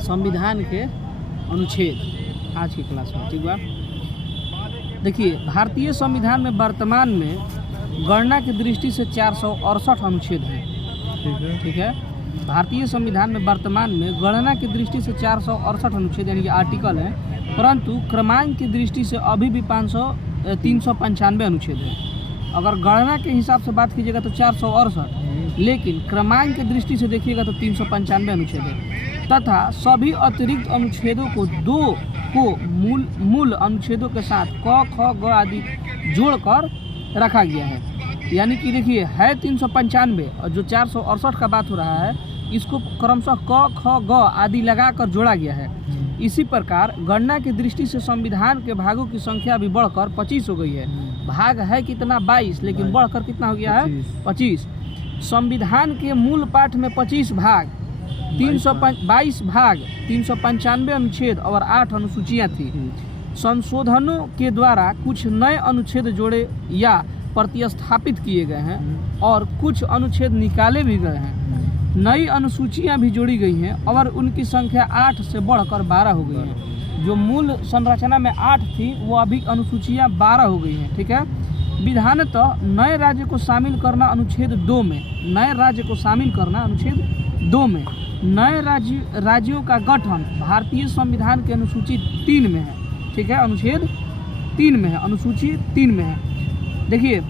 संविधान के अनुच्छेद आज की क्लास में, ठीक बा। देखिए, भारतीय संविधान में वर्तमान में गणना की दृष्टि से 468 अनुच्छेद हैं, ठीक है। भारतीय संविधान में वर्तमान में गणना की दृष्टि से 468 अनुच्छेद यानी कि आर्टिकल हैं, परंतु क्रमांक की दृष्टि से अभी भी 395 अनुच्छेद हैं। अगर गणना के हिसाब से बात कीजिएगा तो 468, लेकिन क्रमांक की दृष्टि से देखिएगा तो 395 अनुच्छेद है तथा सभी अतिरिक्त अनुच्छेदों को मूल अनुच्छेदों के साथ क, ख, ग आदि जोड़कर रखा गया है। यानी कि देखिए, है 395 और जो 468 का बात हो रहा है इसको क्रमशः क, ख, ग आदि लगाकर जोड़ा गया है। इसी प्रकार गणना की दृष्टि से संविधान के भागों की संख्या भी बढ़कर 25 हो गई है। भाग है कितना 22, लेकिन बढ़कर कितना हो गया है 25। संविधान के मूल पाठ में 25 भाग, 322 भाग, 395 अनुच्छेद और 8 अनुसूचियां थी। संशोधनों के द्वारा कुछ नए अनुच्छेद जोड़े या प्रतिस्थापित किए गए हैं और कुछ अनुच्छेद निकाले भी गए हैं। नई अनुसूचियां भी जोड़ी गई हैं और उनकी संख्या 8 से बढ़कर 12 हो गई है। जो मूल संरचना में 8 थी वो अभी अनुसूचियां 12 हो गई हैं, ठीक है। विधानतः नए राज्य को शामिल करना अनुच्छेद 2 में, नए राज्य को शामिल करना अनुच्छेद 2 में, नए राज्यों का गठन भारतीय संविधान के अनुसूची 3 में है, ठीक है। अनुच्छेद 3 में है, अनुसूची 3 में है। देखिए,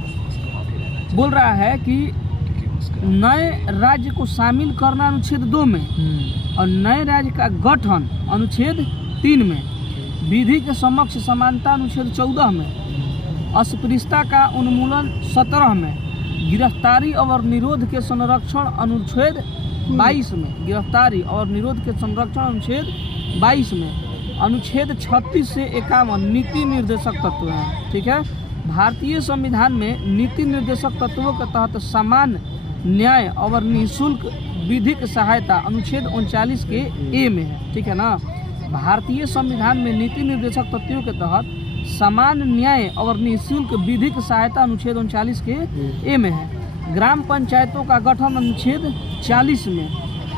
बोल रहा है कि नए राज्य को शामिल करना अनुच्छेद 2 में और नए राज्य का गठन अनुच्छेद 3 में, विधि के समक्ष समानता अनुच्छेद 14 में, अस्पृश्यता का उन्मूलन 17 में, गिरफ्तारी और निरोध के संरक्षण अनुच्छेद 22 में, गिरफ्तारी और निरोध के संरक्षण अनुच्छेद 22 में, अनुच्छेद 36 से 51 नीति निर्देशक तत्व हैं, ठीक है। भारतीय संविधान में नीति निर्देशक तत्वों के तहत समान न्याय और निःशुल्क विधिक सहायता अनुच्छेद 39 के ए में है, ठीक है ना। भारतीय संविधान में नीति निर्देशक तत्वों के तहत समान न्याय और निःशुल्क विधिक सहायता अनुच्छेद 39 के ए में है। ग्राम पंचायतों का गठन अनुच्छेद 40 में,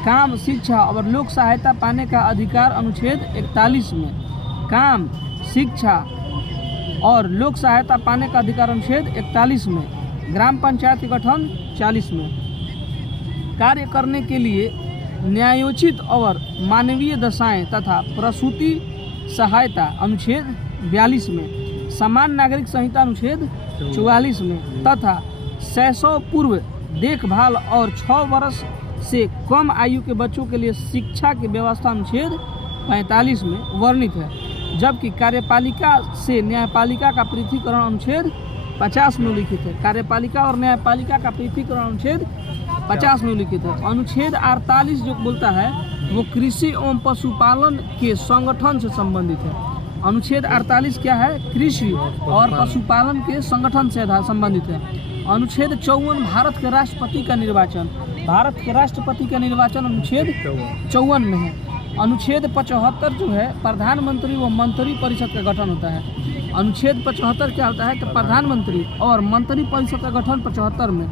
काम, शिक्षा और लोक सहायता पाने का अधिकार अनुच्छेद 41 में, काम, शिक्षा और लोक सहायता पाने का अधिकार अनुच्छेद 41 में, ग्राम पंचायत के गठन 40 में, कार्य करने के लिए न्यायोचित और मानवीय दशाएं तथा प्रसूति सहायता अनुच्छेद 42 में, समान नागरिक संहिता अनुच्छेद 44 में तथा शैशव पूर्व देखभाल और 6 वर्ष से कम आयु के बच्चों के लिए शिक्षा की व्यवस्था अनुच्छेद 45 में वर्णित है। जबकि कार्यपालिका से न्यायपालिका का पृथकीकरण अनुच्छेद 50 में उल्लिखित है। कार्यपालिका और न्यायपालिका का पृथकीकरण अनुच्छेद 50 में उल्लिखित है। अनुच्छेद 48 जो बोलता है वो कृषि एवं पशुपालन के संगठन से संबंधित है। अनुच्छेद 48 क्या है? कृषि और पशुपालन के संगठन से संबंधित है। अनुच्छेद 54 भारत के राष्ट्रपति का निर्वाचन, भारत के राष्ट्रपति का निर्वाचन अनुच्छेद 54 में है। अनुच्छेद 75 जो है प्रधानमंत्री व मंत्री परिषद का गठन होता है। अनुच्छेद 75 क्या होता है कि प्रधानमंत्री और मंत्री परिषद का गठन 75 में।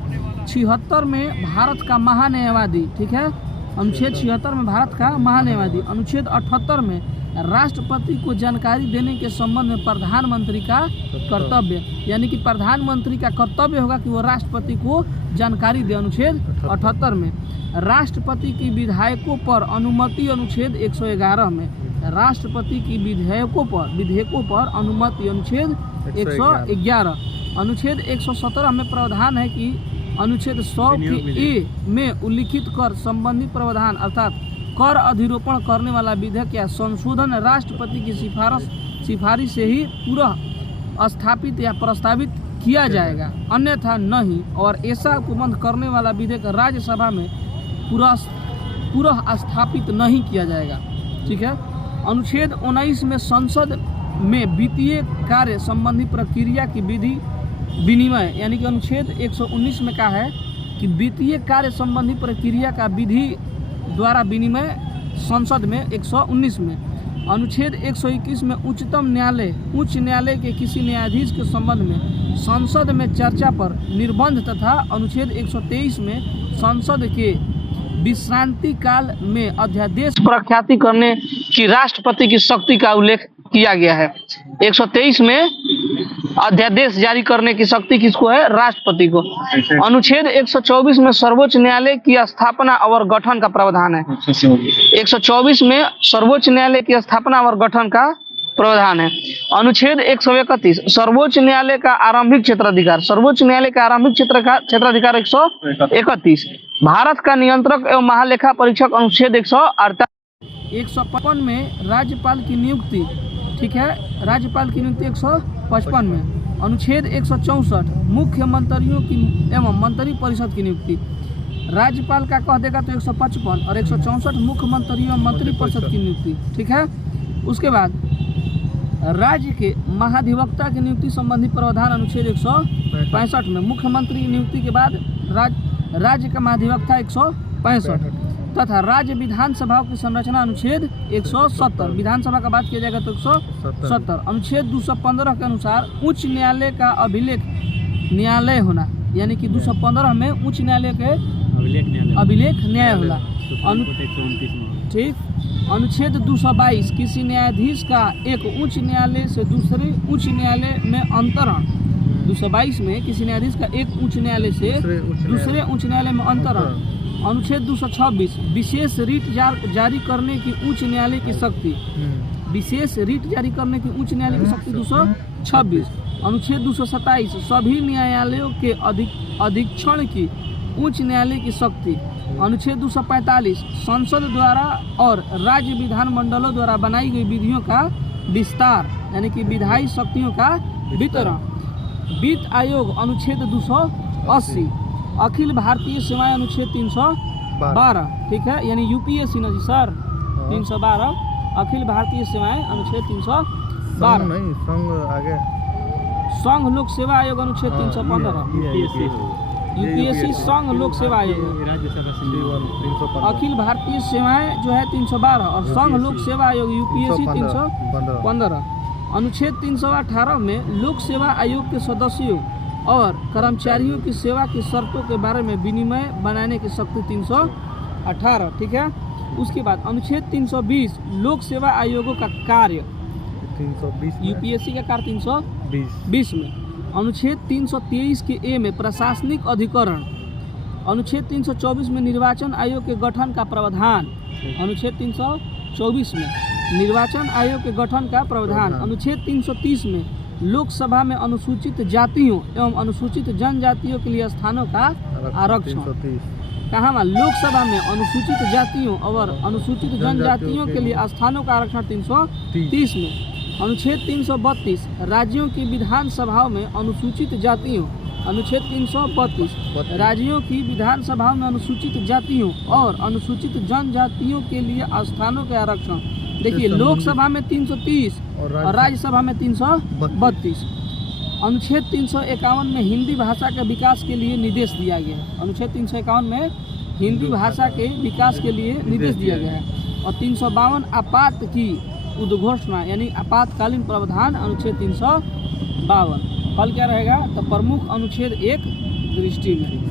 76 में भारत का महान्यायवादी, ठीक है, अनुच्छेद 76 में भारत का महान्यायवादी। अनुच्छेद 78 में राष्ट्रपति को जानकारी देने के संबंध में प्रधानमंत्री का कर्तव्य, यानी कि प्रधानमंत्री का कर्तव्य होगा कि वो राष्ट्रपति को जानकारी दे। अनुच्छेद 78 में राष्ट्रपति की विधायकों पर अनुमति अनुच्छेद 111 में, राष्ट्रपति की विधेयकों पर अनुमति अनुच्छेद 111। अनुच्छेद 117 में प्रावधान है कि अनुच्छेद 100 के ए में उल्लिखित कर संबंधी प्रावधान अर्थात कर अधिरोपण करने वाला विधेयक या संशोधन राष्ट्रपति की सिफारिश से ही पूरा स्थापित या प्रस्तावित किया जाएगा, अन्यथा नहीं। और ऐसा उपबंध करने वाला विधेयक राज्यसभा में पूरा स्थापित नहीं किया जाएगा, ठीक है। अनुच्छेद 19 में संसद में वित्तीय कार्य संबंधी प्रक्रिया की विधि विनिमय, यानी कि अनुच्छेद 119 में कहा है कि वित्तीय कार्य संबंधी प्रक्रिया का विधि द्वारा विनिमय संसद में 119 में। अनुच्छेद 121 में उच्चतम न्यायालय, उच्च न्यायालय के किसी न्यायाधीश के संबंध में संसद में चर्चा पर निर्बंध तथा अनुच्छेद 123 में संसद के विश्रांति काल में अध्यादेश प्रख्याति करने की राष्ट्रपति की शक्ति का उल्लेख किया गया है। 123 में अध्यादेश जारी करने की शक्ति किसको है? राष्ट्रपति को। अनुच्छेद 124 में सर्वोच्च न्यायालय की स्थापना और गठन का प्रावधान है। 124 में सर्वोच्च न्यायालय की स्थापना और गठन का प्रावधान है। अनुच्छेद 131 सर्वोच्च न्यायालय का आरंभिक क्षेत्राधिकार। सर्वोच्च न्यायालय का आरंभिक क्षेत्राधिकार 131। भारत का नियंत्रक एवं महालेखा परीक्षक अनुच्छेद 148। 155 में राज्यपाल की नियुक्ति, ठीक है, राज्यपाल की नियुक्ति 155 में। अनुच्छेद 164 मुख्यमंत्रियों की एवं मंत्री परिषद की नियुक्ति। राज्यपाल का कह देगा तो 155 और 164 मुख्यमंत्री एवं मंत्री परिषद की नियुक्ति, ठीक है। उसके बाद राज्य के महाधिवक्ता की नियुक्ति संबंधी प्रावधान अनुच्छेद 165 में। मुख्यमंत्री की नियुक्ति के बाद राज्य का महाधिवक्ता 165 तथा राज्य विधानसभा की संरचना अनुच्छेद 170। विधानसभा का बात किया जाएगा तो 170। अनुच्छेद 215 के अनुसार उच्च न्यायालय का अभिलेख न्यायालय होना, यानी कि 215 में उच्च न्यायालय के अभिलेख न्याय होला। ठीक। अनुच्छेद 222 किसी न्यायाधीश का एक उच्च न्यायालय से दूसरे उच्च न्यायालय में अंतरण। 222 में किसी न्यायाधीश का एक उच्च न्यायालय से दूसरे उच्च न्यायालय में अंतरण। अनुच्छेद 226 विशेष रिट जारी करने की उच्च न्यायालय की शक्ति। विशेष रिट जारी करने की उच्च न्यायालय की शक्ति 226। अनुच्छेद 227 सभी न्यायालयों के अधीक्षण की उच्च न्यायालय की शक्ति। अनुच्छेद 245 संसद द्वारा और राज्य विधानमंडलों द्वारा बनाई गई विधियों का विस्तार, यानी कि विधायी शक्तियों का वितरण। वित्त आयोग अनुच्छेद 280। अखिल भारतीय सेवाएं अनुच्छेद 312, ठीक है, यानी यूपीएससी ना जी सर 312। अखिल भारतीय सेवाएं अनुच्छेद 312 नहीं, संघ आगे संघ लोक सेवा आयोग अनुच्छेद 315। यूपीएससी संघ लोक सेवा आयोग। अखिल भारतीय सेवाएं जो है 312 और संघ लोक सेवा आयोग यूपीएससी 315। अनुच्छेद 318 में लोक सेवा आयोग के सदस्यों और कर्मचारियों की सेवा की शर्तों के बारे में विनिमय बनाने की शक्ति 318, ठीक है। उसके बाद अनुच्छेद 320 लोक सेवा आयोगों का कार्य 320 यूपीएससी का कार्य 320 में। अनुच्छेद 323 के ए में प्रशासनिक अधिकरण। अनुच्छेद 324 में निर्वाचन आयोग के गठन का प्रावधान। अनुच्छेद 324 में निर्वाचन आयोग के गठन का प्रावधान। अनुच्छेद 330 में लोकसभा में अनुसूचित जातियों एवं अनुसूचित जनजातियों के लिए स्थानों का आरक्षण। कहाँ? लोकसभा में अनुसूचित जातियों और अनुसूचित जनजातियों के लिए स्थानों का आरक्षण 330 में। अनुच्छेद 332 राज्यों की विधानसभाओं में अनुसूचित जातियों। अनुच्छेद 332 राज्यों की विधानसभाओं में अनुसूचित जातियों और अनुसूचित जनजातियों के लिए स्थानों के आरक्षण। देखिए, लोकसभा में 330 और राज्यसभा में 332। अनुच्छेद 351 में हिंदी भाषा के विकास के लिए निर्देश दिया गया है। अनुच्छेद 351 में हिंदी भाषा के विकास के लिए निर्देश दिया गया है। और 352 आपात की उद्घोषणा, यानी आपातकालीन प्रावधान अनुच्छेद 352। कल क्या रहेगा? तो प्रमुख अनुच्छेद 1 दृष्टि में।